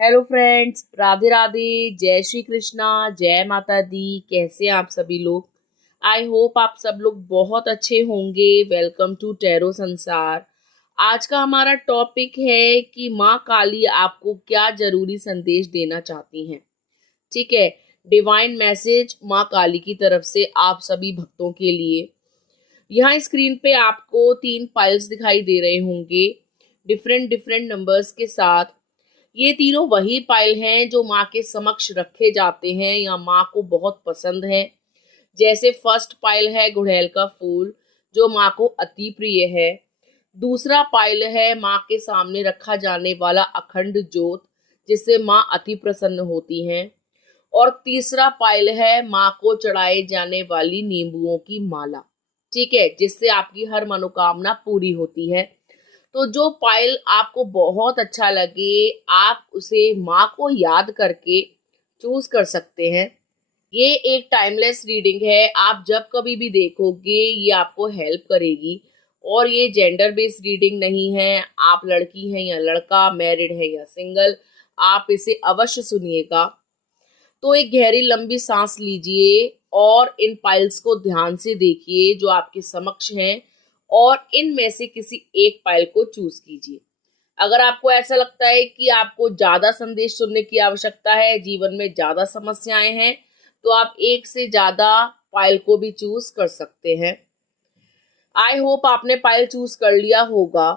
Hello friends, Radhe Radhe. जय श्री कृष्णा, जय माता दी। कैसे हैं आप सभी लोग? आई होप आप सब लोग बहुत अच्छे होंगे। वेलकम टू टैरो संसार। आज का हमारा टॉपिक है कि माँ काली आपको क्या जरूरी संदेश देना चाहती हैं। ठीक है। डिवाइन मैसेज माँ काली की तरफ से आप सभी भक्तों के लिए। यहाँ स्क्रीन पे आपको 3 फाइल्स दिखाई दे रहे होंगे, डिफरेंट डिफरेंट नंबर्स के साथ। ये तीनों वही पायल हैं जो माँ के समक्ष रखे जाते हैं या माँ को बहुत पसंद है। जैसे फर्स्ट पायल है गुड़हल का फूल, जो माँ को अति प्रिय है। दूसरा पायल है माँ के सामने रखा जाने वाला अखंड ज्योत, जिससे माँ अति प्रसन्न होती हैं। और तीसरा पायल है माँ को चढ़ाए जाने वाली नींबुओं की माला। ठीक है, जिससे आपकी हर मनोकामना पूरी होती है। तो जो पायल आपको बहुत अच्छा लगे, आप उसे माँ को याद करके चूज कर सकते हैं। ये एक टाइमलेस रीडिंग है, आप जब कभी भी देखोगे ये आपको हेल्प करेगी। और ये जेंडर बेस्ड रीडिंग नहीं है। आप लड़की हैं या लड़का, मैरिड है या सिंगल, आप इसे अवश्य सुनिएगा। तो एक गहरी लंबी सांस लीजिए और इन पाइल्स को ध्यान से देखिए जो आपके समक्ष हैं, और इनमें से किसी एक पाइल को चूज कीजिए। अगर आपको ऐसा लगता है कि आपको ज्यादा संदेश सुनने की आवश्यकता है, जीवन में ज्यादा समस्याएं हैं, तो आप एक से ज्यादा पाइल को भी चूज कर सकते हैं। आई होप आपने पाइल चूज कर लिया होगा।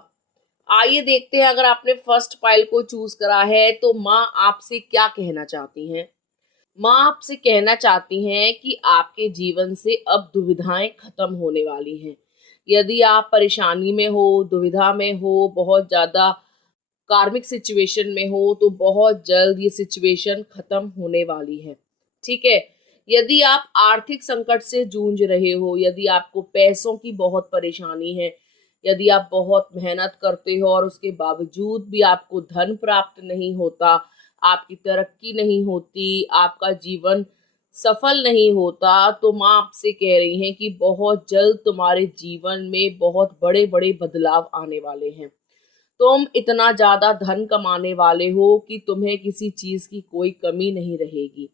आइए देखते हैं, अगर आपने फर्स्ट पाइल को चूज करा है तो माँ आपसे क्या कहना चाहती हैं। माँ आपसे कहना चाहती हैं कि आपके जीवन से अब दुविधाएं खत्म होने वाली हैं। यदि आप परेशानी में हो, दुविधा में हो, बहुत ज्यादा कार्मिक सिचुएशन में हो, तो बहुत जल्द ये सिचुएशन खत्म होने वाली है। ठीक है। यदि आप आर्थिक संकट से जूझ रहे हो, यदि आपको पैसों की बहुत परेशानी है, यदि आप बहुत मेहनत करते हो और उसके बावजूद भी आपको धन प्राप्त नहीं होता, आपकी तरक्की नहीं होती, आपका जीवन सफल नहीं होता, तो माँ आपसे कह रही हैं कि बहुत जल्द तुम्हारे जीवन में बहुत बड़े बड़े बदलाव आने वाले हैं। तुम इतना ज्यादा धन कमाने वाले हो कि तुम्हें किसी चीज की कोई कमी नहीं रहेगी।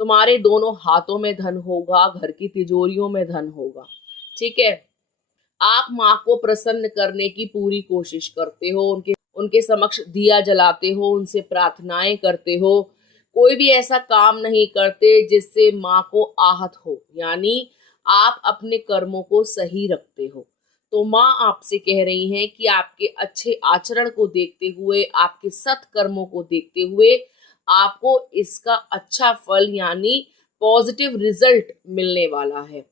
तुम्हारे दोनों हाथों में धन होगा, घर की तिजोरियों में धन होगा। ठीक है। आप माँ को प्रसन्न करने की पूरी कोशिश करते हो, उनके उनके समक्ष दिया जलाते हो, उनसे प्रार्थनाएं करते हो। कोई भी ऐसा काम नहीं करते जिससे माँ को आहत हो, यानी आप अपने कर्मों को सही रखते हो। तो माँ आपसे कह रही हैं कि आपके अच्छे आचरण को देखते हुए, आपके सत्कर्मों को देखते हुए, आपको इसका अच्छा फल यानी पॉजिटिव रिजल्ट मिलने वाला है।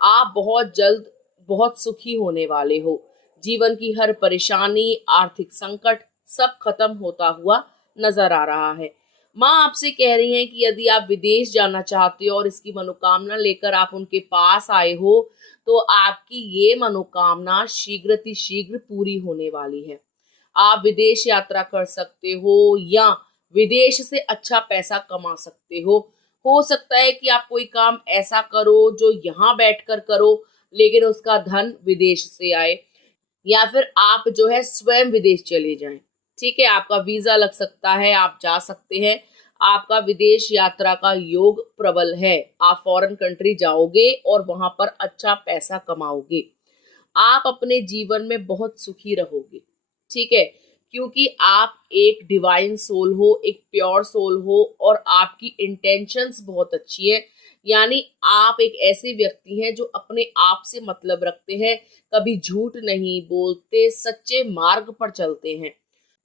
आप बहुत जल्द बहुत सुखी होने वाले हो। जीवन की हर परेशानी, आर्थिक संकट सब खत्म होता हुआ नजर आ रहा है। माँ आपसे कह रही हैं कि यदि आप विदेश जाना चाहते हो और इसकी मनोकामना लेकर आप उनके पास आए हो, तो आपकी ये मनोकामना शीघ्र पूरी होने वाली है। आप विदेश यात्रा कर सकते हो या विदेश से अच्छा पैसा कमा सकते हो। हो सकता है कि आप कोई काम ऐसा करो जो यहाँ बैठकर करो, लेकिन उसका धन विदेश से आए, या फिर आप जो है स्वयं विदेश चले जाएं। ठीक है, आपका वीजा लग सकता है, आप जा सकते हैं। आपका विदेश यात्रा का योग प्रबल है। आप फॉरेन कंट्री जाओगे और वहां पर अच्छा पैसा कमाओगे। आप अपने जीवन में बहुत सुखी रहोगे। ठीक है, क्योंकि आप एक डिवाइन सोल हो, एक प्योर सोल हो, और आपकी इंटेंशंस बहुत अच्छी है। यानी आप एक ऐसे व्यक्ति हैं जो अपने आप से मतलब रखते हैं, कभी झूठ नहीं बोलते, सच्चे मार्ग पर चलते हैं।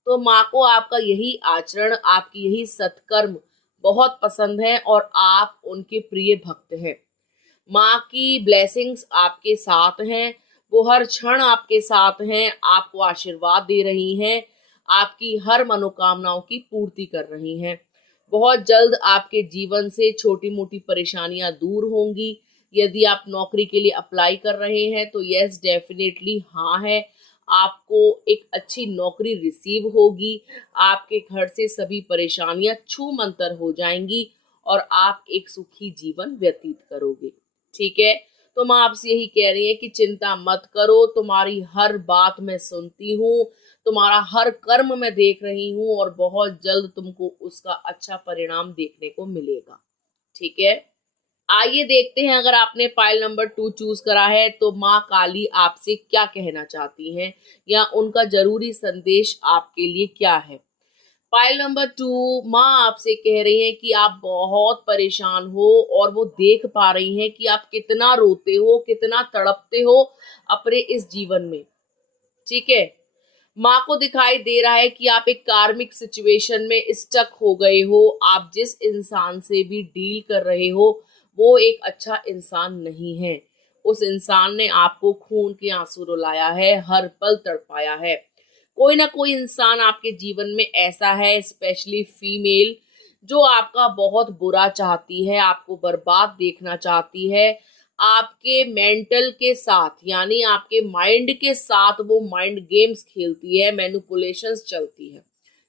तो माँ को आपका यही आचरण, आपकी यही सत्कर्म बहुत पसंद है और आप उनके प्रिय भक्त हैं। माँ की ब्लेसिंग्स आपके साथ हैं, वो हर क्षण आपके साथ हैं, आपको आशीर्वाद दे रही हैं, आपकी हर मनोकामनाओं की पूर्ति कर रही हैं। बहुत जल्द आपके जीवन से छोटी मोटी परेशानियां दूर होंगी। यदि आप नौकरी के लिए अप्लाई कर रहे हैं तो यस डेफिनेटली हाँ है, आपको एक अच्छी नौकरी रिसीव होगी। आपके घर से सभी परेशानियां छू मंतर हो जाएंगी और आप एक सुखी जीवन व्यतीत करोगे। ठीक है। तो माँ आपसे यही कह रही है कि चिंता मत करो, तुम्हारी हर बात मैं सुनती हूँ, तुम्हारा हर कर्म मैं देख रही हूँ और बहुत जल्द तुमको उसका अच्छा परिणाम देखने को मिलेगा। ठीक है, आइए देखते हैं, अगर आपने पाइल नंबर 2 चूज करा है तो माँ काली आपसे क्या कहना चाहती हैं या उनका जरूरी संदेश आपके लिए क्या है। पाइल नंबर 2, माँ आपसे कह रही हैं कि आप बहुत परेशान हो और वो देख पा रही हैं कि आप कितना रोते हो, कितना तड़पते हो अपने इस जीवन में। ठीक है, माँ को दिखाई दे रहा है कि आप एक कार्मिक सिचुएशन में स्टक हो गए हो। आप जिस इंसान से भी डील कर रहे हो वो एक अच्छा इंसान नहीं है। उस इंसान ने आपको खून के आंसू रुलाया है, हर पल तड़पाया है। कोई ना कोई इंसान आपके जीवन में ऐसा है, स्पेशली फीमेल, जो आपका बहुत बुरा चाहती है, आपको बर्बाद देखना चाहती है। आपके मेंटल के साथ यानी आपके माइंड के साथ वो माइंड गेम्स खेलती है, मैनिपुलेशंस चलती है।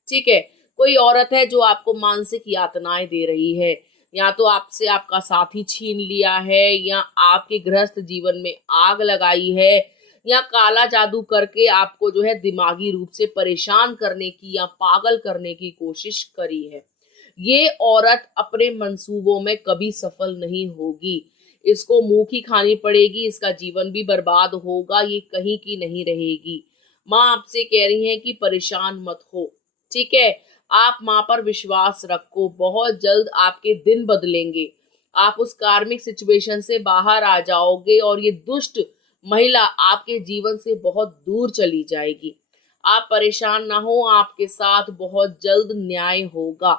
ठीक है, कोई औरत है जो आपको मानसिक यातनाएं दे रही है, या तो आपसे आपका साथी छीन लिया है, या आपके गृहस्थ जीवन में आग लगाई है, या काला जादू करके आपको जो है दिमागी रूप से परेशान करने की या पागल करने की कोशिश करी है। ये औरत अपने मंसूबों में कभी सफल नहीं होगी, इसको मुंह की खानी पड़ेगी, इसका जीवन भी बर्बाद होगा, ये कहीं की नहीं रहेगी। माँ आपसे कह रही हैं कि परेशान मत हो। ठीक है, आप माँ पर विश्वास रखो, बहुत जल्द आपके दिन बदलेंगे, आप उस कार्मिक सिचुएशन से बाहर आ जाओगे और ये दुष्ट महिला आपके जीवन से बहुत दूर चली जाएगी। आप परेशान ना हो, आपके साथ बहुत जल्द न्याय होगा।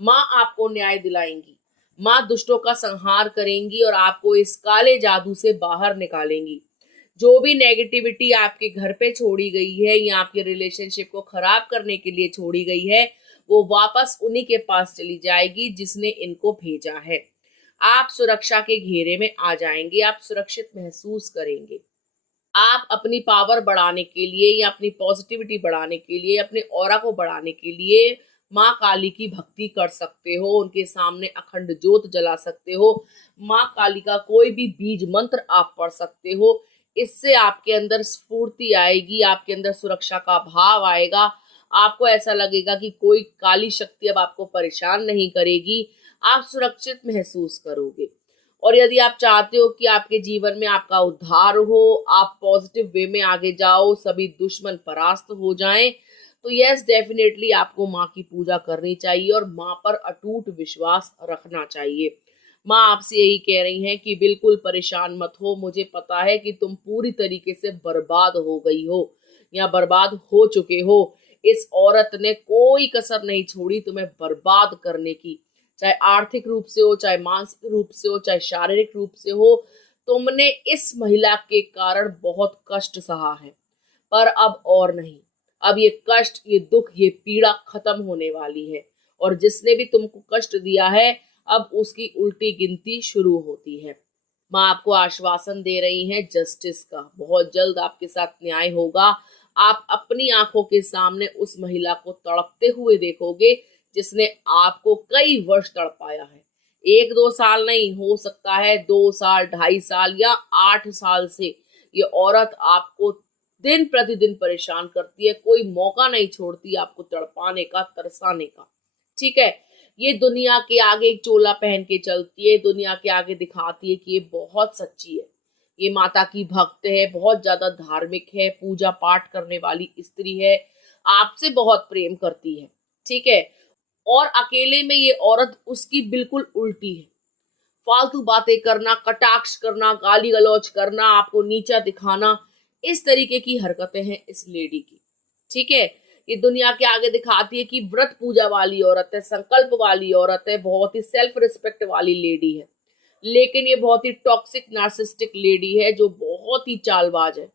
माँ आपको न्याय दिलाएंगी, माँ दुष्टों का संहार करेंगी और आपको इस काले जादू से बाहर निकालेंगी। जो भी नेगेटिविटी आपके घर पे छोड़ी गई है या आपके रिलेशनशिप को खराब करने के लिए छोड़ी गई है, वो वापस उन्हीं के पास चली जाएगी जिसने इनको भेजा है। आप सुरक्षा के घेरे में आ जाएंगे, आप सुरक्षित महसूस करेंगे। आप अपनी पावर बढ़ाने के लिए या अपनी पॉजिटिविटी बढ़ाने के लिए, अपने ऑरा को बढ़ाने के लिए माँ काली की भक्ति कर सकते हो, उनके सामने अखंड ज्योत जला सकते हो। माँ काली का कोई भी बीज मंत्र आप पढ़ सकते हो। इससे आपके अंदर स्फूर्ति आएगी, आपके अंदर सुरक्षा का भाव आएगा। आपको ऐसा लगेगा कि कोई काली शक्ति अब आपको परेशान नहीं करेगी, आप सुरक्षित महसूस करोगे। और यदि आप चाहते हो कि आपके जीवन में आपका उद्धार हो, आप पॉजिटिव वे में आगे जाओ, सभी दुश्मन परास्त हो जाएं, तो यस डेफिनेटली आपको माँ की पूजा करनी चाहिए और माँ पर अटूट विश्वास रखना चाहिए। माँ आपसे यही कह रही हैं कि बिल्कुल परेशान मत हो, मुझे पता है कि तुम पूरी तरीके से बर्बाद हो गई हो या बर्बाद हो चुके हो। इस औरत ने कोई कसर नहीं छोड़ी तुम्हें बर्बाद करने की, चाहे आर्थिक रूप से हो, चाहे मानसिक रूप से हो, चाहे शारीरिक रूप से हो। तुमने इस महिला के कारण बहुत कष्ट सहा है, पर अब और नहीं। अब ये कष्ट, ये दुख, ये पीड़ा खत्म होने वाली है और जिसने भी तुमको कष्ट दिया है अब उसकी उल्टी गिनती शुरू होती है। माँ आपको आश्वासन दे रही हैं जस्टिस का, बहुत जल्द आपके साथ न्याय होगा। आप अपनी आंखों के सामने उस महिला को तड़पते हुए देखोगे जिसने आपको कई वर्ष तड़पाया है। 1-2 साल नहीं, हो सकता है 2 साल, 2.5 साल या 8 साल से ये औरत आपको दिन प्रतिदिन परेशान करती है, कोई मौका नहीं छोड़ती आपको तड़पाने का, तरसाने का। ठीक है, ये दुनिया के आगे एक चोला पहन के चलती है, दुनिया के आगे दिखाती है कि ये बहुत सच्ची है, ये माता की भक्त है, बहुत ज्यादा धार्मिक है, पूजा पाठ करने वाली स्त्री है, आपसे बहुत प्रेम करती है। ठीक है, और अकेले में ये औरत उसकी बिल्कुल उल्टी है। फालतू बातें करना, कटाक्ष करना, गाली गलौज करना, आपको नीचा दिखाना, इस तरीके की हरकतें हैं इस लेडी की। ठीक है, ये दुनिया के आगे दिखाती है कि व्रत पूजा वाली औरत है, संकल्प वाली औरत है, बहुत ही सेल्फ रिस्पेक्ट वाली लेडी है, लेकिन ये बहुत ही टॉक्सिक नार्सिस्टिक लेडी है जो बहुत ही चालबाज है।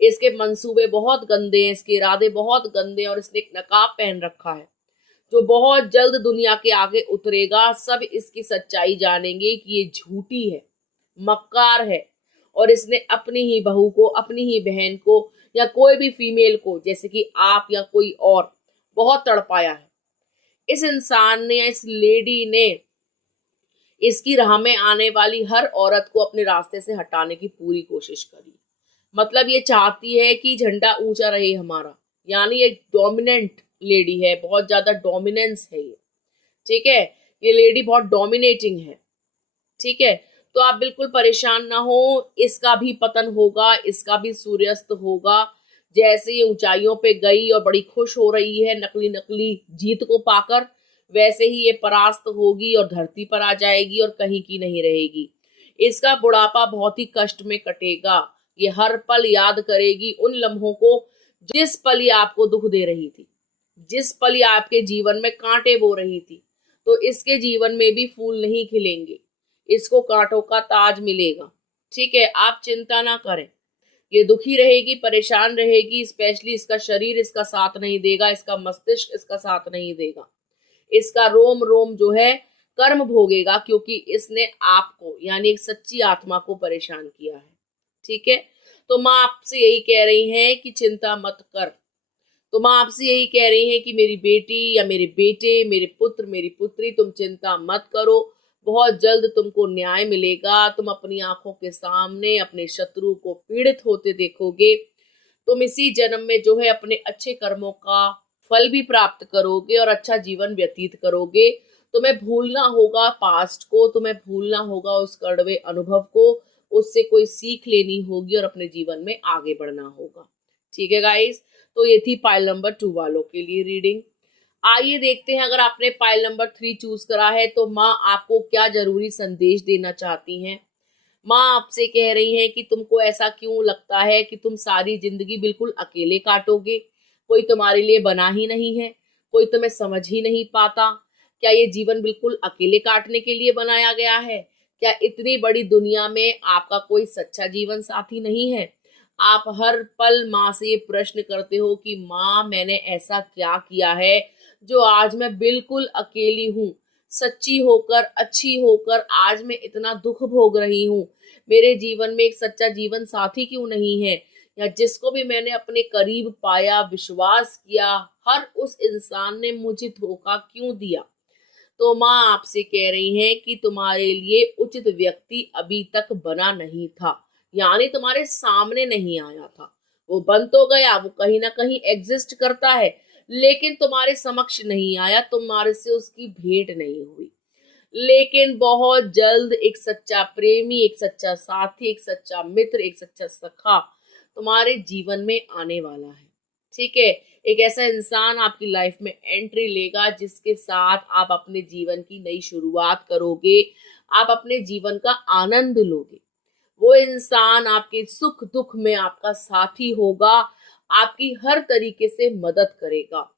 इसके मंसूबे बहुत गंदे हैं, इसके इरादे बहुत गंदे हैं और इसने एक नकाब पहन रखा है जो बहुत जल्द दुनिया के आगे उतरेगा। सब इसकी सच्चाई जानेंगे कि ये झूठी है, मक्कार है और इसने अपनी ही बहू को, अपनी ही बहन को या कोई भी फीमेल को, जैसे कि आप या कोई और, बहुत तड़पाया है। इस इंसान ने, इस लेडी ने इसकी राह में आने वाली हर औरत को अपने रास्ते से हटाने की पूरी कोशिश करी। मतलब ये चाहती है कि झंडा ऊंचा रहे हमारा, यानी एक डोमिनेंट लेडी है, बहुत ज्यादा डोमिनेंस है ये। ठीक है, ये लेडी बहुत डोमिनेटिंग है। ठीक है, तो आप बिल्कुल परेशान ना हो, इसका भी पतन होगा, इसका भी सूर्यास्त होगा। जैसे ये ऊंचाइयों पे गई और बड़ी खुश हो रही है नकली नकली जीत को पाकर, वैसे ही ये परास्त होगी और धरती पर आ जाएगी और कहीं की नहीं रहेगी। इसका बुढ़ापा बहुत ही कष्ट में कटेगा। ये हर पल याद करेगी उन लम्हों को जिस पल ये आपको दुख दे रही थी, जिस पल ये आपके जीवन में कांटे बो रही थी। तो इसके जीवन में भी फूल नहीं खिलेंगे, इसको कांटों का ताज मिलेगा। ठीक है, आप चिंता ना करें। ये दुखी रहेगी, परेशान रहेगी, स्पेशली इसका शरीर इसका साथ नहीं देगा, इसका मस्तिष्क इसका साथ नहीं देगा, इसका रोम रोम जो है कर्म भोगेगा, क्योंकि इसने आपको यानी एक सच्ची आत्मा को परेशान किया है। ठीक है, तो माँ आपसे यही कह रही हैं कि चिंता मत कर। तो माँ आपसे यही कह रही हैं कि मेरी बेटी या मेरे बेटे, मेरे पुत्र, मेरी पुत्री, तुम चिंता मत करो, बहुत जल्द तुमको न्याय मिलेगा। तुम अपनी आंखों के सामने अपने शत्रु को पीड़ित होते देखोगे। तुम इसी जन्म में जो है अपने अच्छे कर्मों का फल भी प्राप्त करोगे और अच्छा जीवन व्यतीत करोगे। तुम्हें भूलना होगा पास्ट को, तुम्हें भूलना होगा उस कड़वे अनुभव को, उससे कोई सीख लेनी होगी और अपने जीवन में आगे बढ़ना होगा। ठीक है गाइस, तो ये थी पाइल नंबर 2 वालों के लिए रीडिंग। आइए देखते हैं, अगर आपने पाइल नंबर 3 चूज करा है तो माँ आपको क्या जरूरी संदेश देना चाहती हैं। माँ आपसे कह रही हैं कि तुमको ऐसा क्यों लगता है कि तुम सारी जिंदगी बिल्कुल अकेले काटोगे, कोई तुम्हारे लिए बना ही नहीं है, कोई तुम्हें समझ ही नहीं पाता। क्या ये जीवन बिल्कुल अकेले काटने के लिए बनाया गया है? क्या इतनी बड़ी दुनिया में आपका कोई सच्चा जीवन साथी नहीं है? आप हर पल माँ से ये प्रश्न करते हो कि माँ मैंने ऐसा क्या किया है जो आज मैं बिल्कुल अकेली हूँ, सच्ची होकर, अच्छी होकर आज मैं इतना दुख भोग रही हूँ। मेरे जीवन में एक सच्चा जीवन साथी क्यों नहीं है, या जिसको भी मैंने अपने करीब पाया, विश्वास किया, हर उस इंसान ने मुझे धोखा क्यों दिया। तो माँ आपसे कह रही हैं कि तुम्हारे लिए उचित व्यक्ति अभी तक बना नहीं था, यानी तुम्हारे सामने नहीं आया था। वो बन तो गया, वो कहीं ना कहीं एग्जिस्ट करता है, लेकिन तुम्हारे समक्ष नहीं आया, तुम्हारे से उसकी भेंट नहीं हुई। लेकिन बहुत जल्द एक सच्चा प्रेमी, एक सच्चा साथी, एक सच्चा मित्र, एक सच्चा सखा तुम्हारे जीवन में आने वाला है। ठीक है, एक ऐसा इंसान आपकी लाइफ में एंट्री लेगा जिसके साथ आप अपने जीवन की नई शुरुआत करोगे, आप अपने जीवन का आनंद लोगे। वो इंसान आपके सुख दुख में आपका साथी होगा, आपकी हर तरीके से मदद करेगा,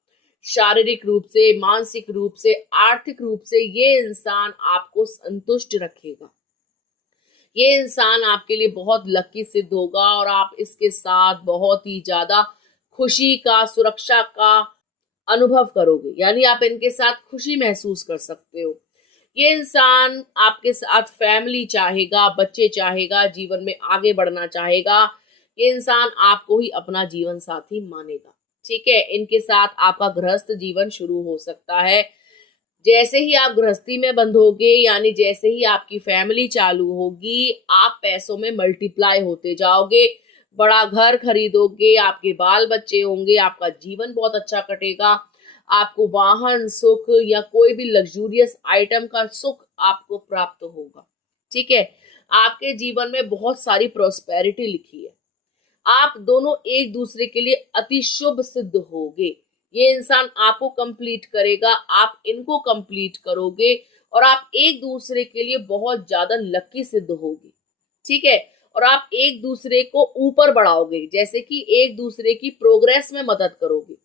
शारीरिक रूप से, मानसिक रूप से, आर्थिक रूप से। ये इंसान आपको संतुष्ट रखेगा, ये इंसान आपके लिए बहुत लकी सिद्ध होगा और आप इसके साथ बहुत ही ज्यादा खुशी का, सुरक्षा का अनुभव करोगे, यानी आप इनके साथ खुशी महसूस कर सकते हो। ये इंसान आपके साथ फैमिली चाहेगा, बच्चे चाहेगा, जीवन में आगे बढ़ना चाहेगा। ये इंसान आपको ही अपना जीवन साथी मानेगा। ठीक है, इनके साथ आपका गृहस्थ जीवन शुरू हो सकता है। जैसे ही आप गृहस्थी में बंधोगे, यानी जैसे ही आपकी फैमिली चालू होगी, आप पैसों में मल्टीप्लाई होते जाओगे, बड़ा घर खरीदोगे, आपके बाल बच्चे होंगे, आपका जीवन बहुत अच्छा कटेगा, आपको वाहन सुख या कोई भी लग्जूरियस आइटम का सुख आपको प्राप्त होगा। ठीक है, आपके जीवन में बहुत सारी प्रोस्पेरिटी लिखी है, आप दोनों एक दूसरे के लिए अति शुभ सिद्ध होगे। ये इंसान आपको कंप्लीट करेगा, आप इनको कंप्लीट करोगे और आप एक दूसरे के लिए बहुत ज्यादा लकी सिद्ध होगी। ठीक है, और आप एक दूसरे को ऊपर बढ़ाओगे, जैसे कि एक दूसरे की प्रोग्रेस में मदद करोगे।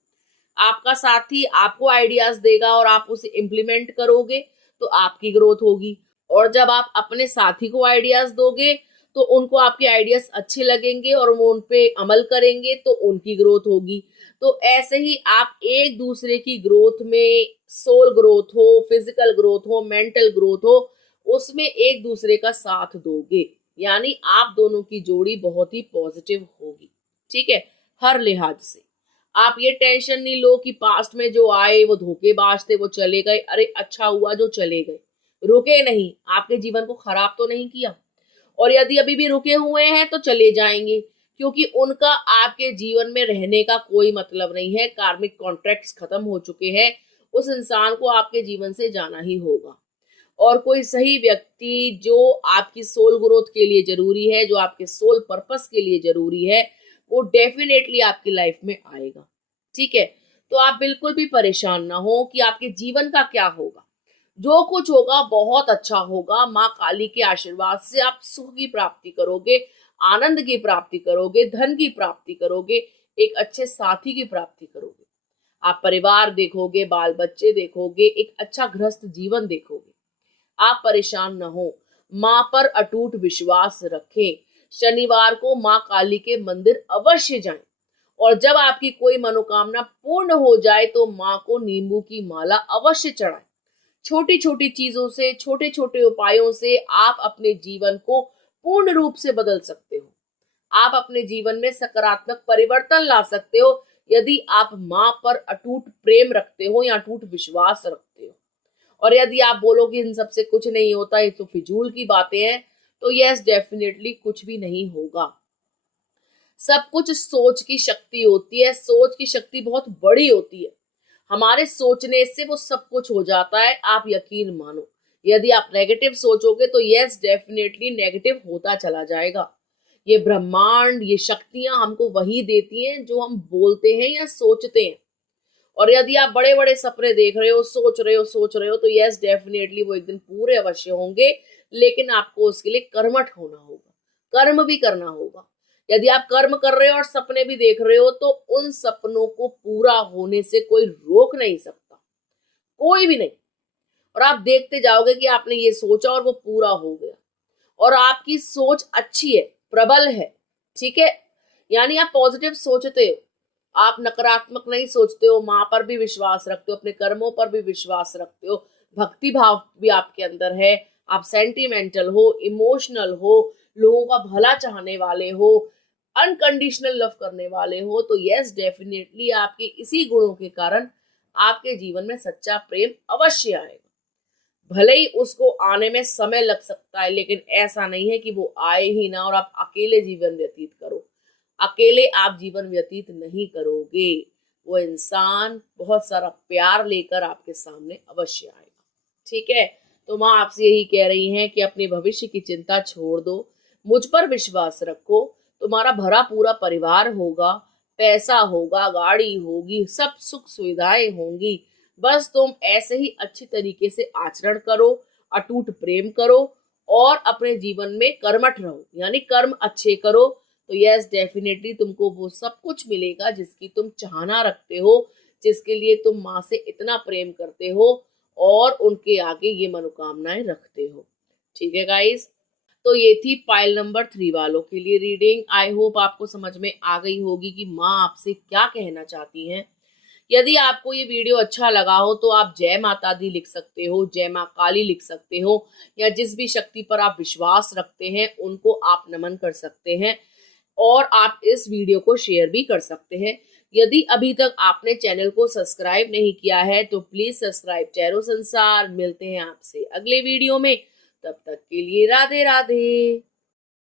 आपका साथी आपको आइडियाज देगा और आप उसे इम्प्लीमेंट करोगे तो आपकी ग्रोथ होगी, और जब आप अपने साथी को आइडियाज दोगे तो उनको आपके आइडियाज अच्छे लगेंगे और वो उन पे अमल करेंगे तो उनकी ग्रोथ होगी। तो ऐसे ही आप एक दूसरे की ग्रोथ में, सोल ग्रोथ हो, फिजिकल ग्रोथ हो, मेंटल ग्रोथ हो, उसमें एक दूसरे का साथ दोगे, यानी आप दोनों की जोड़ी बहुत ही पॉजिटिव होगी। ठीक है, हर लिहाज से आप ये टेंशन नहीं लो कि पास्ट में जो आए वो धोखेबाज थे, वो चले गए। अरे अच्छा हुआ जो चले गए, रुके नहीं, आपके जीवन को खराब तो नहीं किया। और यदि अभी भी रुके हुए हैं तो चले जाएंगे, क्योंकि उनका आपके जीवन में रहने का कोई मतलब नहीं है। कार्मिक कॉन्ट्रैक्ट्स खत्म हो चुके हैं, उस इंसान को आपके जीवन से जाना ही होगा। और कोई सही व्यक्ति जो आपकी सोल ग्रोथ के लिए जरूरी है, जो आपके सोल पर्पस के लिए जरूरी है, वो डेफिनेटली आपकी लाइफ में आएगा। ठीक है, तो आप बिल्कुल भी परेशान ना हो कि आपके जीवन का क्या होगा। जो कुछ होगा बहुत अच्छा होगा। माँ काली के आशीर्वाद से आप सुख की प्राप्ति करोगे, आनंद की प्राप्ति करोगे, धन की प्राप्ति करोगे, एक अच्छे साथी की प्राप्ति करोगे। आप परिवार देखोगे, बाल बच्चे देखोगे, एक अच्छा गृहस्थ जीवन देखोगे। आप परेशान न हो, माँ पर अटूट विश्वास रखें। शनिवार को माँ काली के मंदिर अवश्य जाएं, और जब आपकी कोई मनोकामना पूर्ण हो जाए तो माँ को नींबू की माला अवश्य चढ़ाएं। छोटी छोटी चीजों से, छोटे छोटे उपायों से आप अपने जीवन को पूर्ण रूप से बदल सकते हो। आप अपने जीवन में सकारात्मक परिवर्तन ला सकते हो, यदि आप माँ पर अटूट प्रेम रखते हो या अटूट विश्वास रखते हो। और यदि आप बोलो कि इन सबसे कुछ नहीं होता, ये तो फिजूल की बातें हैं, तो यस, डेफिनेटली कुछ भी नहीं होगा। सब कुछ सोच की शक्ति होती है। सोच की शक्ति बहुत बड़ी होती है। हमारे सोचने से वो सब कुछ हो जाता है, आप यकीन मानो। यदि आप नेगेटिव सोचोगे तो यस, डेफिनेटली नेगेटिव होता चला जाएगा। ये ब्रह्मांड, ये शक्तियां हमको वही देती हैं जो हम बोलते हैं या सोचते हैं। और यदि आप बड़े बड़े सपने देख रहे हो, सोच रहे हो तो यस, डेफिनेटली वो एक दिन पूरे अवश्य होंगे। लेकिन आपको उसके लिए कर्मठ होना होगा, कर्म भी करना होगा। यदि आप कर्म कर रहे हो और सपने भी देख रहे हो तो उन सपनों को पूरा होने से कोई रोक नहीं सकता, कोई भी नहीं। और आप देखते जाओगे कि आपने ये सोचा और वो पूरा हो गया। और आपकी सोच अच्छी है, प्रबल है। ठीक है, यानी आप पॉजिटिव सोचते हो, आप नकारात्मक नहीं सोचते हो। माँ पर भी विश्वास रखते हो, अपने कर्मों पर भी विश्वास रखते हो, भक्ति भाव भी आपके अंदर है। आप सेंटिमेंटल हो, इमोशनल हो, लोगों का भला चाहने वाले हो, अनकंडीशनल लव करने वाले हो। तो यस, डेफिनेटली आपके इसी गुणों के कारण आपके जीवन में सच्चा प्रेम अवश्य आएगा। भले ही उसको आने में समय लग सकता है, लेकिन ऐसा नहीं है कि वो आए ही ना और आप अकेले जीवन व्यतीत करो। अकेले आप जीवन व्यतीत नहीं करोगे। वो इंसान बहुत सारा प्यार लेकर आपके सामने अवश्य आएगा। ठीक है, तो माँ आपसे यही कह रही हैं कि अपने भविष्य की चिंता छोड़ दो, मुझ पर विश्वास रखो। तुम्हारा भरा पूरा परिवार होगा, पैसा होगा, गाड़ी होगी, सब सुख सुविधाएं होंगी। बस तुम ऐसे ही अच्छी तरीके से आचरण करो, अटूट प्रेम करो और अपने जीवन में कर्मठ रहो, यानी कर्म अच्छे करो। तो यस, डेफिनेटली तुमको वो सब कुछ मिलेगा जिसकी तुम चाहना रखते हो, जिसके लिए तुम माँ से इतना प्रेम करते हो और उनके आगे ये मनोकामनाएं रखते हो। ठीक है गाइस, तो ये थी पाइल नंबर 3 वालों के लिए रीडिंग। आई होप आपको समझ में आ गई होगी कि माँ आपसे क्या कहना चाहती हैं। यदि आपको ये वीडियो अच्छा लगा हो तो आप जय माता दी लिख सकते हो, जय माँ काली लिख सकते हो, या जिस भी शक्ति पर आप विश्वास रखते हैं उनको आप नमन कर सकते हैं। और आप इस वीडियो को शेयर भी कर सकते हैं। यदि अभी तक आपने चैनल को सब्सक्राइब नहीं किया है तो प्लीज सब्सक्राइब टैरो संसार। मिलते हैं आपसे अगले वीडियो में, तब तक के लिए राधे राधे।